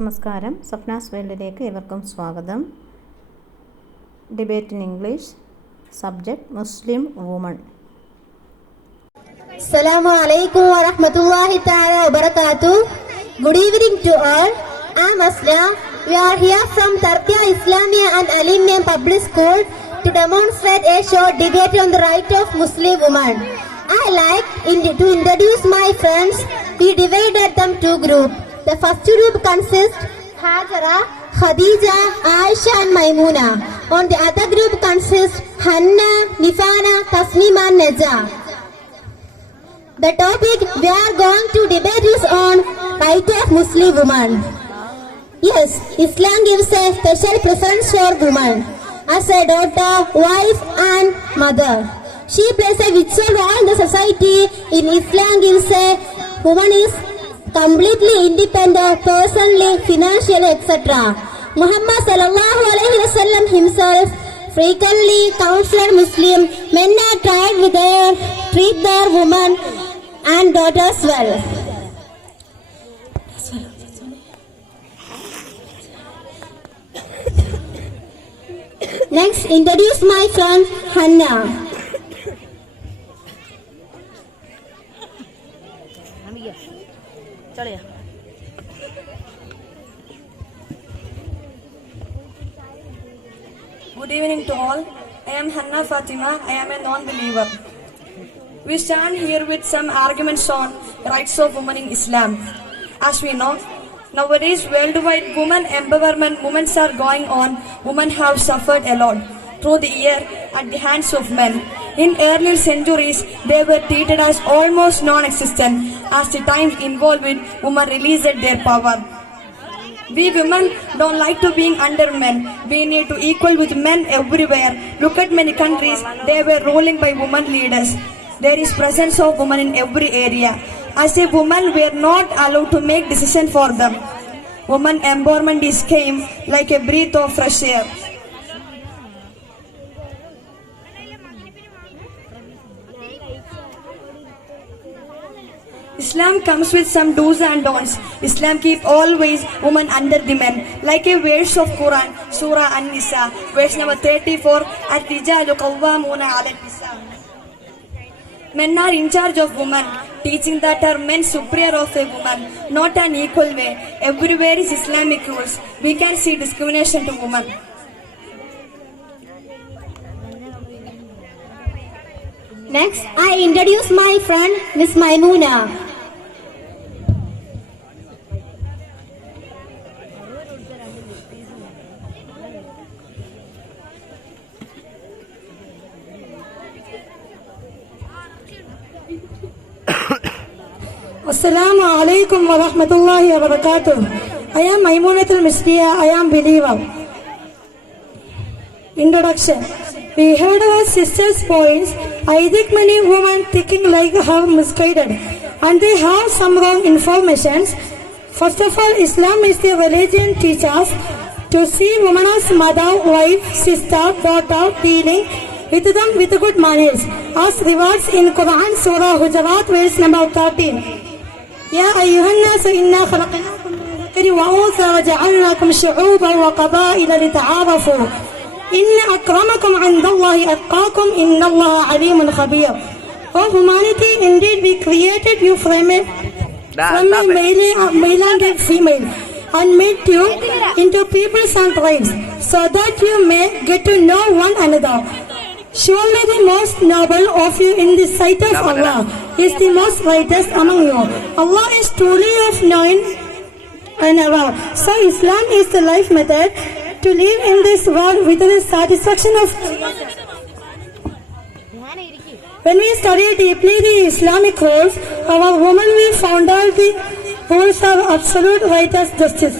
നമസ്കാരം. സഫ്നാസ്വേൾഡിലേക്ക് ഏവർക്കും സ്വാഗതം. Debate in English. Subject Muslim woman. Assalamu alaikum wa rahmatullahi ta'ala wa barakatuh. Good evening to all. I am Asla. We are here from Tarbiya Islamia and Alimnian Public School to demonstrate a short debate on the right of Muslim women. I like to introduce my friends. We divided them to groups. The first group consists Hajara, Khadija, Aisha and Maimuna. On the other group consists Hanna, Nifana, Tasnima and Neja. The topic we are going to debate is on right of Muslim women. Yes, Islam gives a special preference for women as a daughter, wife and mother. She plays a vital role in the society. In Islam gives a woman is completely independent, personally, financially, etc. Muhammad sallallahu alaihi wasallam himself frequently counseled Muslim men are tried with treat their women and daughters well. Next, introduce my friend Hanna. Good evening to all. I am Hanna Fatima. I am a non-believer. We stand here with some arguments on rights of women in Islam. As we know, nowadays worldwide women empowerment movements are going on. Women have suffered a lot through the year at the hands of men. In early centuries, they were treated as almost non-existent. As the times involved, women released their power. We women don't like to being under men. We need to equal with men everywhere. Look at many countries, they were ruling by women leaders. There is presence of women in every area. As a woman, we are not allowed to make decisions for them. Women empowerment is came like a breath of fresh air. Islam comes with some do's and don'ts. Islam keep always women under the men. Like a verse of Quran, Surah An-Nisa, verse number 34, At-Rijalu Qawwamuna 'ala an-Nisa. Men are in charge of women, teaching that are men superior of a woman, not an equal way. Everywhere is Islamic rules. We can see discrimination to women. Next, I introduce my friend Miss Maimuna. Assalamu alaikum wa rahmatullahi wa barakatuh. I am Maimunatul Misriya. I am believer. Introduction. We heard our sister's points. I think many women thinking like have misguided and they have some wrong informations. First of all, Islam is the religion teaches to see women as mother, wife, sister, daughter, dealing with them with good manners as rewards in Quran, Surah Hujarat, verse number 13. يا أيها الناس إنا خلقناكم من ذكر وأنثى وجعلناكم شعوبا وقبائل لتعارفوا إن أكرمكم عند الله أتقاكم إن الله عليم خبير. O humanity, indeed we created you from a male and a female and made you into peoples and tribes so that you may get to know one another. Surely the most noble of you in the sight of Allah is the most righteous among you. Allah is truly of knowing and aware. So Islam is the life method to live in this world with the satisfaction of. When we study deeply the Islamic rules, our women we found out the rules of absolute righteous justice.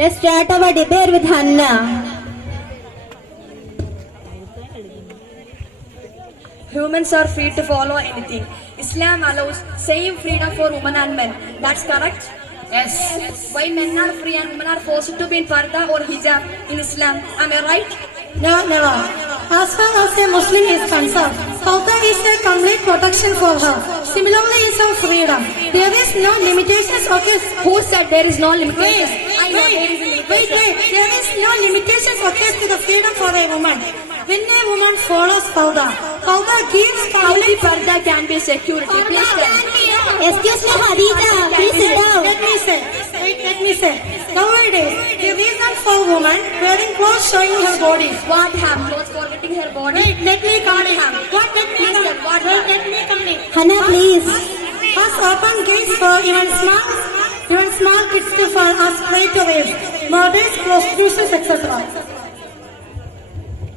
Let's start our debate with Hanna. Humans are free to follow anything. Islam allows same freedom for women and men. That's correct? Yes. Why men are free and women are forced to be in parda or hijab in Islam? Am I right? No, never. As far as a Muslim is concerned, Fawda is a complete protection for her. Similarly, is her freedom. There is no limitations. Okay. Who said there is no limitations? Wait. There is no limitations okay to the freedom for a woman. When a woman follows Fawda gives How the complete. Parda can be security? Please tell me. Excuse me, Khadija. Please sit down. Let me say. Nowadays, the reason for women wearing clothes showing her body. What have clothes forgetting her body? Wait, let me complete. Let me complete. Hannah, please. Has open gates for even small kids to fall as prey to rape, murders, prostitutions, etc.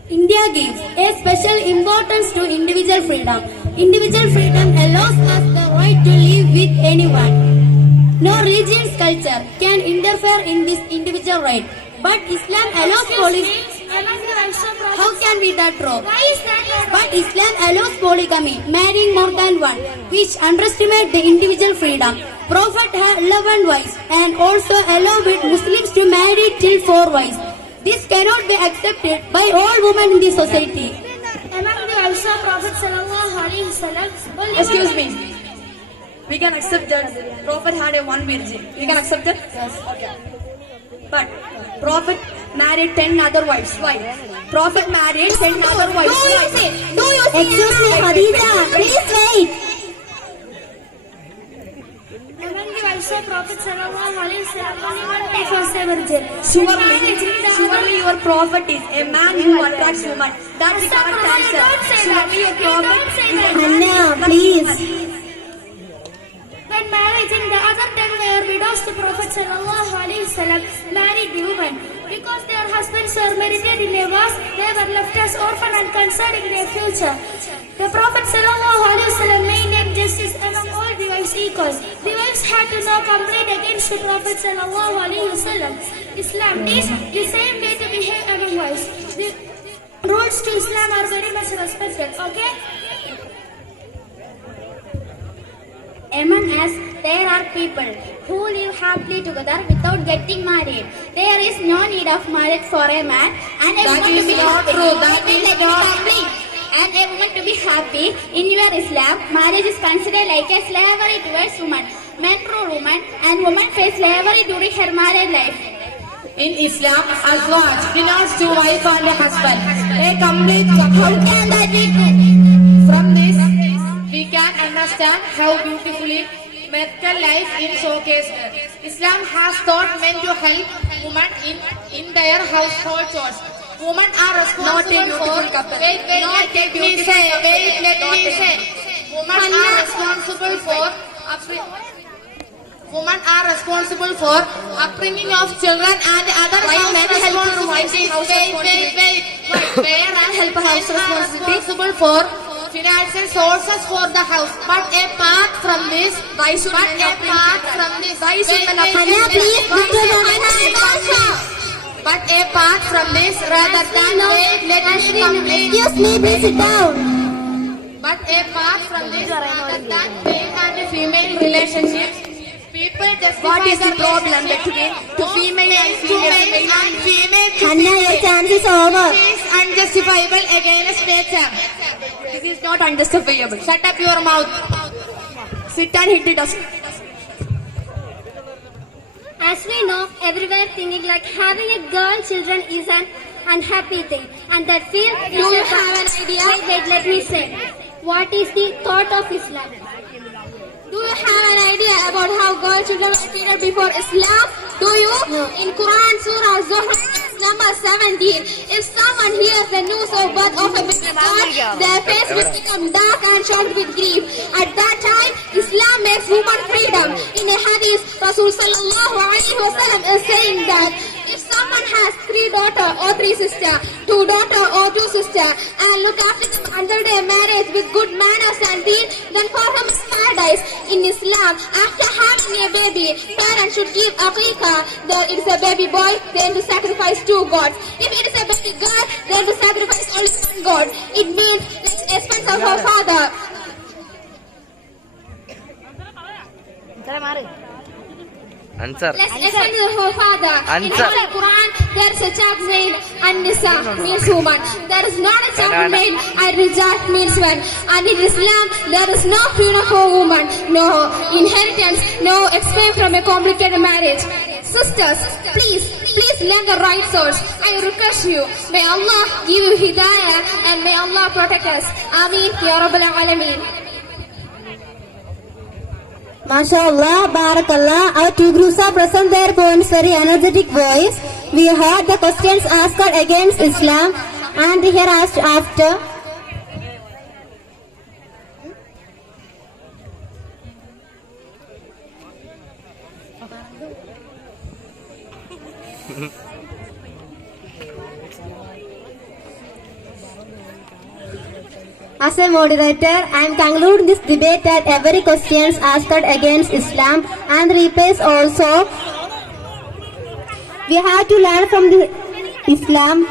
India gives a special importance to individual freedom. Individual freedom allows us the right to live with anyone. No religion's culture can interfere in this individual right. But Islam allows How can be that true? But Islam allows polygamy, marrying more than one, which underestimates the individual freedom. Prophet had 11 wives and also allowed Muslims to marry till 4 wives. This cannot be accepted by all women in the society. Among the wives of Prophet sallallahu alaihi wasallam, Excuse me. We can accept that Prophet had a one virgin. We can accept that? Yes. Okay. But Prophet married 10 other wives. Why? Prophet married 10 other wives. Why? Excuse me, Khadija. Please wait. among the wives of Prophet sallallahu alaihi wasallam, only one wife was a virgin. Surely your prophet is a man who attracts women. That's the correct answer. Surely your prophet is a man. Hannah, please. When marrying, the other 10 were widows to Prophet sallallahu alaihi wasallam married the women. Because their husbands were married in a wars, they were left as orphan and concerned in their future. The Prophet sallallahu alaihi wasallam maintained justice among all the wives equal. The wives had to know complaint against the Prophet sallallahu alaihi wasallam. Islam teaches the same way to behave among wives. The rules to Islam are very much respected. Okay? Among us, there are people who live happily together without getting married. There is no need of marriage for a man and a woman to be happy. And a woman to be happy. In your Islam, marriage is considered like a slavery towards woman. Men rule woman and woman face slavery during her married life. In Islam, azwaj belongs to wife and husband. A complete couple. How can that be true? From this, we can understand how beautifully marital life is showcased. Islam has taught men to help women in their household chores. Women are responsible for. Wait, let me say. Women are responsible for. Women are responsible for upbringing of children and other responsibilities. Wait. Responsible for financial sources for the house. But apart from this, Hannah, please. But apart from this, rather than let me complete. Excuse me, please sit down. But apart from this, rather than male and female relationships, people justify What is the their problem relationship between female and female to Hannah, your chance is over. It is unjustifiable against nature. This is not unjustifiable. Shut up your mouth. Sit and hit the dust. As we know, everywhere thinking like having a girl children is an unhappy thing, and that feel. Do you have an idea? Wait, let me say. What is the thought of Islam? Do you have an idea about how girl children were treated before Islam? Do you? No. In Quran Surah Zuhr, number 17, if someone hears the news of birth of a baby girl, their face will become dark and shocked with grief. At that time, Islam makes woman freedom. In a hadith, Rasul sallallahu alaihi wasallam is saying that if someone has 3 daughters or 3 sisters, 2 daughters or 2 sisters, and look after them under their marriage with good manners and deen, then for him is paradise. In Islam, after having a baby, parents should give aqiqah. Then it is a baby boy, then to sacrifice 2 gods. If it is a baby girl, then to sacrifice only 1 god. It means it's expense of her father. Let's listen to her father. In Holy Quran, there is a chapter named An-Nisa, means woman. There is not a chapter named Ar-Rijal, means man. And in Islam, there is no freedom for woman, no inheritance, no escape from a complicated marriage. Sisters, please learn the right source. I request you. May Allah give you hidayah and may Allah protect us. Ameen Ya Rabbal Alameen. MashaAllah, Barakallah. Our two groups are present their points very energetic voice. We heard the questions asked against Islam and here asked after. As a moderator, I am concluding this debate that every question asked against Islam and replace also. We have to learn from the Islam.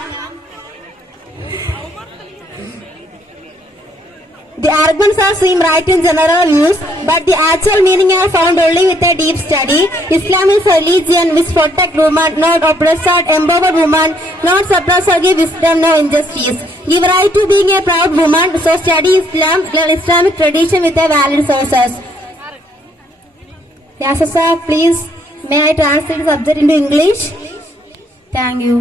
The arguments are seem right in general views, but the actual meaning are found only with a deep study. Islam is a religion which protect women, not oppress or empower women, not suppress or give wisdom, no injustice. Give right to being a proud woman, so study Islam, learn Islamic tradition with a valid sources. Yes, sir, please, may I translate the subject into English? Thank you.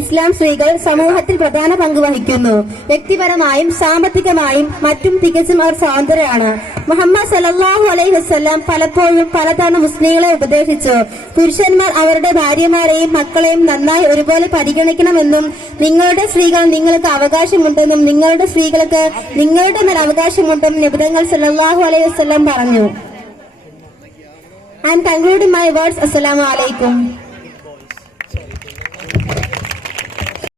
ഇസ്ലാം സ്ത്രീകൾ സമൂഹത്തിൽ പ്രധാന പങ്ക് വഹിക്കുന്നു. വ്യക്തിപരമായും സാമ്പത്തികമായും മറ്റും തികച്ചും അവർ സ്വതന്ത്രരാണ്. മുഹമ്മദ് സല്ലല്ലാഹു അലൈഹി വസല്ലം പലപ്പോഴും പലതവണ മുസ്ലിങ്ങളെ ഉപദേശിച്ചു. പുരുഷന്മാർ അവരുടെ ഭാര്യമാരെയും മക്കളെയും നന്നായി ഒരുപോലെ പരിഗണിക്കണമെന്നും നിങ്ങളുടെ സ്ത്രീകൾ നിങ്ങൾക്ക് അവകാശമുണ്ടെന്നും നിങ്ങളുടെ സ്ത്രീകൾക്ക് നിങ്ങളുടെ മേൽ അവകാശമുണ്ടെന്നും നബിതങ്ങൾ സല്ലല്ലാഹു അലൈഹി വസല്ലം പറഞ്ഞു. I am concluding my words. Assalamu alaikum.